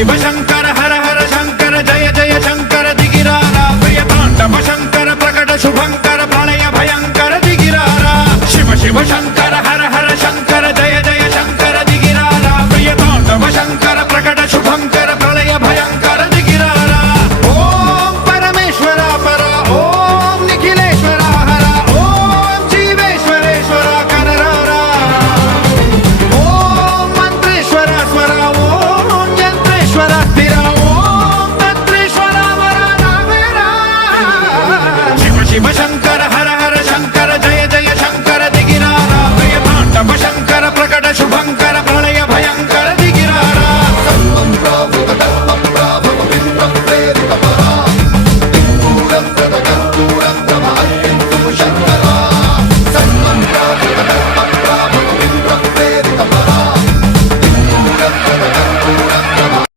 शिव शंकर हर हर शंकर जय जय शंकर दिगिरारा प्रिय तांडव शंकर प्रकट शुभंकर प्रलय भयंकर दिगिरारा शिव शिव शंकर